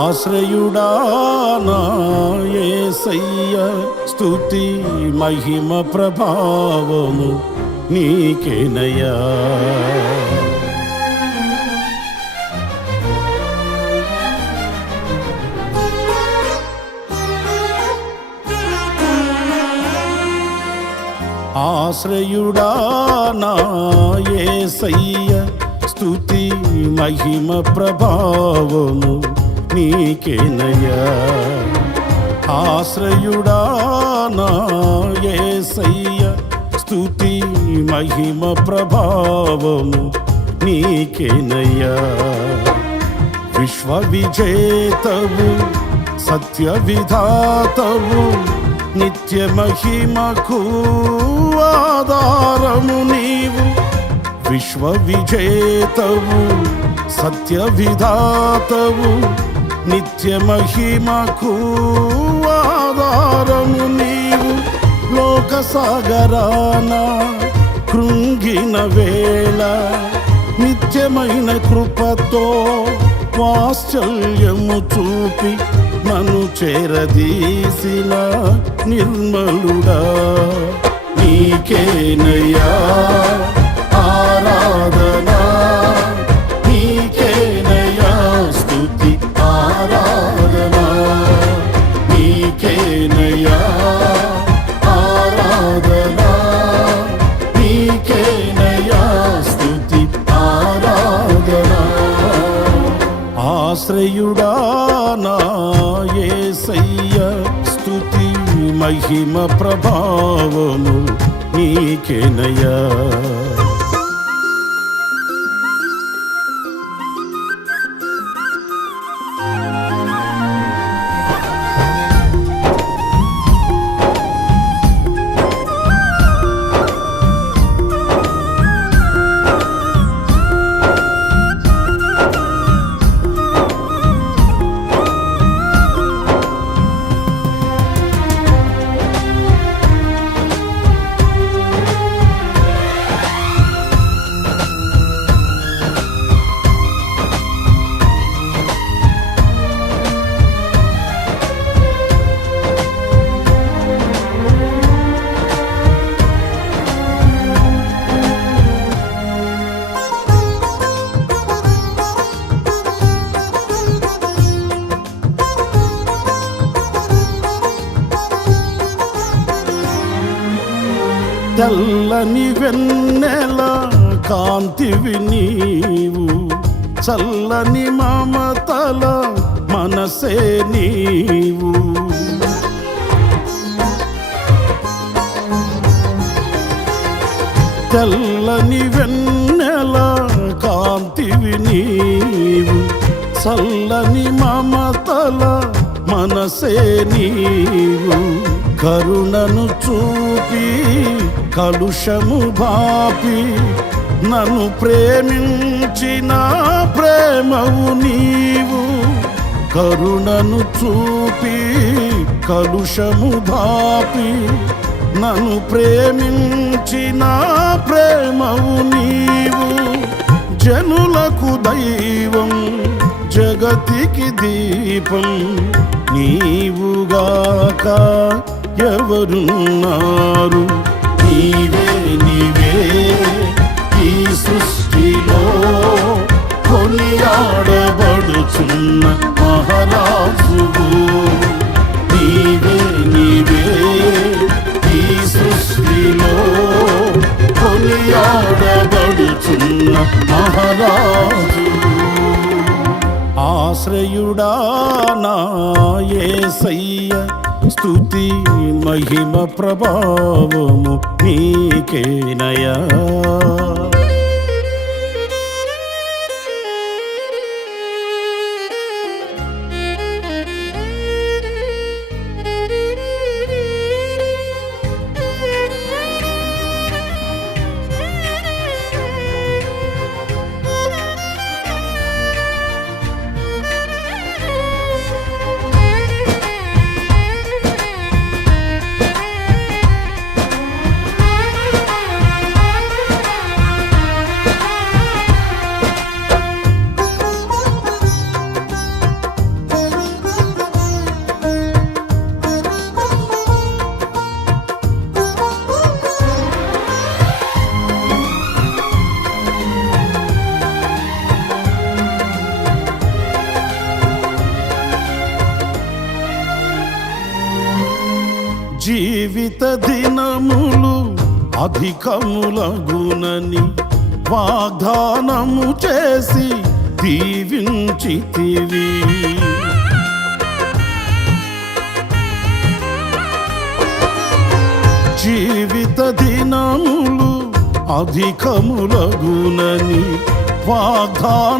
ఆశ్రయుడా నా యేసయ్య, స్తుతి మహిమ ప్రభావము నీకేనయ్యా. ఆశ్రయుడా నా యేసయ్య, స్తుతి మహిమ ప్రభావము నీకేనయ్యా. ఆశ్రయుడా నా యేసయ్య, స్తుతి మహిమ ప్రభావము నీకేనయ్యా. విశ్వ విజేతవు సత్య విధాతవు, నిత్య మహిమకు ఆధారము నీవు. విశ్వ విజేతవు సత్య విధాతవు, నిత్య మహిమకు ఆధారము నీవు. లోక సాగరాన కృంగిన వేళ, నిత్యమైన కృపతో వాత్సల్యము చూపి నన్ను చేరదీసిన నిర్మలుడా నీకేనయ్యా ఆరాధన, నీకేనయ్యా స్తుతి ఆరాధన, నీకేనయ్యా ఆరాధన, నీకేనయ్యా స్తుతి ఆరాధన. ఆశ్రయుడా నా యేసయ్య, స్తుతి మహిమ ప్రభావము నీకేనయ్యా. తెల్లని వెన్నెల కాంతివి నీవు, చల్లని మమతల మనసే నీవు. తెల్లని వెన్నెల కాంతివి నీవు, చల్లని మమతల మనసే నీవు. కరుణను చూపి కలుషము బాపి నన్ను ప్రేమించిన ప్రేమవు నీవు. కరుణను చూపి కలుషము బాపి నన్ను ప్రేమించిన ప్రేమవు నీవు. జనులకు దైవం జగతికి దీపం నీవుగాక ఎవరున్నారు. నీవే నీవే ఈ సృష్టిలో కొనియాడబడుచున్న మహారాజువు. నీవే నీవే ఈ సృష్టిలో కొనియాడబడుచున్న మహారాజు. ఆశ్రయుడా నా యేసయ్య, స్తుతి మహిమ ప్రభావము నీకేనయ్యా. జీవిత దినములు అధికములగునని వాగ్దానము చేసి దీవించితివి. జీవిత దినములు అధికములగునని వాగ్దానం